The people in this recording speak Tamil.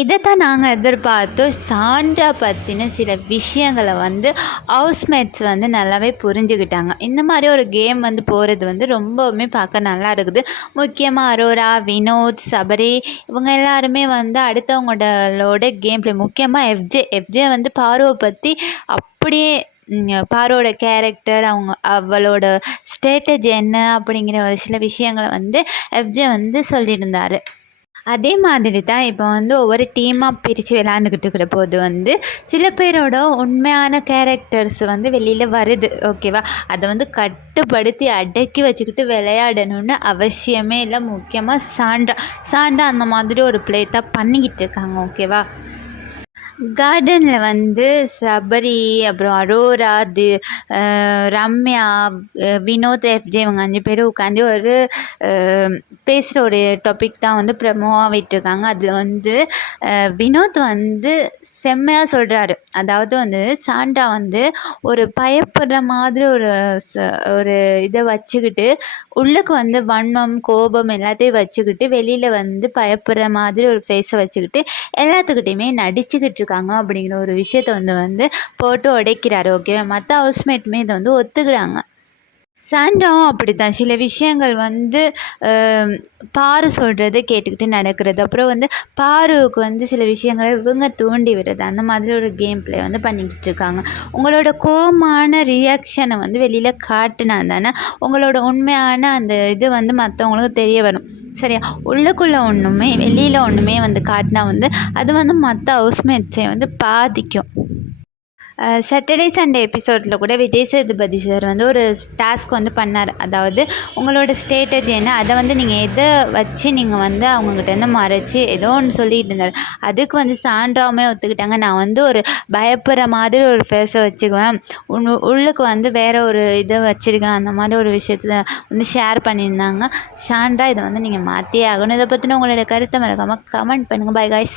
இதை தான் நாங்கள் எதிர்பார்த்தோம். சாண்டா பற்றின சில விஷயங்களை வந்து ஹவுஸ்மேட்ஸ் வந்து நல்லாவே புரிஞ்சுக்கிட்டாங்க. இந்த மாதிரி ஒரு கேம் வந்து போகிறது வந்து ரொம்பவுமே பார்க்க நல்லா இருக்குது. முக்கியமாக அரோரா வினோத் சபரி இவங்க எல்லாருமே வந்து அடுத்தவங்களோட கேம் பிளே முக்கியமாக எஃப்ஜே எஃப்ஜே வந்து பார்வை பற்றி அப்படியே பாரோட கேரக்டர் அவங்க அவளோட ஸ்ட்ராட்டஜி என்ன அப்படிங்கிற ஒரு சில விஷயங்களை வந்து எஃப்ஜே வந்து சொல்லியிருந்தார். அதே மாதிரி தான் இப்போ வந்து ஒவ்வொரு டீமாக பிரித்து விளாண்டுக்கிட்டு இருக்கிற போது வந்து சில பேரோட உண்மையான கேரக்டர்ஸ் வந்து வெளியில் வருது ஓகேவா அதை வந்து கட்டுப்படுத்தி அடக்கி வச்சுக்கிட்டு விளையாடணும்னு அவசியமே இல்லை. முக்கியமாக சாண்டா சாண்டா அந்த மாதிரி ஒரு ப்ளே தான் பண்ணிக்கிட்டு இருக்காங்க ஓகேவா கார்டனில் வந்து சபரி அப்புறம் அரோரா தி ரம்யா வினோத் எஃப்ஜே இவங்க அஞ்சு பேரும் உட்காந்து ஒரு பேசுகிற ஒரு டாபிக் தான் வந்து ப்ரமோவாக விட்டுருக்காங்க. அதில் வந்து வினோத் வந்து செம்மையாக சொல்கிறாரு அதாவது வந்து சாண்டா வந்து ஒரு பயப்படுற மாதிரி ஒரு ச ஒரு இதை வச்சுக்கிட்டு உள்ளுக்கு வந்து வன்மம் கோபம் எல்லாத்தையும் வச்சுக்கிட்டு வெளியில் வந்து பயப்படுற மாதிரி ஒரு ஃபேஸை வச்சுக்கிட்டு எல்லாத்துக்கிட்டையுமே நடிச்சுக்கிட்டு இருக்காங்க அப்படிங்கிற ஒரு விஷயத்த வந்து வந்து போட்டு உடைக்கிறாரு ஓகேவா மற்ற ஹவுஸ்மேட்டுமே இதை வந்து ஒத்துக்கிறாங்க. சண்டம் அப்படி தான் சில விஷயங்கள் வந்து பாரு சொல்கிறத கேட்டுக்கிட்டு நடக்கிறது. அப்புறம் வந்து பாருவுக்கு வந்து சில விஷயங்களை இவங்க தூண்டி விடுறது. அந்த மாதிரி ஒரு கேம் ப்ளே வந்து பண்ணிக்கிட்டு இருக்காங்க. உங்களோட கோமான ரியாக்ஷனை வந்து வெளியில் காட்டினா தானே உங்களோட உண்மையான அந்த இது வந்து மற்றவங்களுக்கு தெரிய வரும். சரியா? உள்ளுக்குள்ளே ஒன்றுமே வெளியில் ஒன்றுமே வந்து காட்டினா வந்து அது வந்து மற்ற ஹவுஸ்மேட்ஸை வந்து பாதிக்கும். சாட்டர்டே சண்டே எபிசோடில் கூட விஜய் சேதுபதி சார் வந்து ஒரு டாஸ்க் வந்து பண்ணார். அதாவது உங்களோட ஸ்ட்ராட்டஜி என்ன? அதை வந்து நீங்கள் எதை வச்சு நீங்கள் வந்து அவங்கக்கிட்டேருந்து மறைச்சி ஏதோ ஒன்று சொல்லிட்டு இருந்தார். அதுக்கு வந்து சான்றாவுமே ஒத்துக்கிட்டாங்க. நான் வந்து ஒரு பயப்படுற மாதிரி ஒரு ஃபேஸை வச்சுக்குவேன். உன் உள்ளுக்கு வந்து வேறு ஒரு இதை வச்சுருக்கேன். அந்த மாதிரி ஒரு விஷயத்தில் வந்து ஷேர் பண்ணியிருந்தாங்க. ஷான்ரா இதை வந்து நீங்கள் மாற்றியே ஆகணும். இதை பற்றின உங்களோட கருத்தை மறக்காமல் கமெண்ட் பண்ணுங்கள் பை காய்ஸ்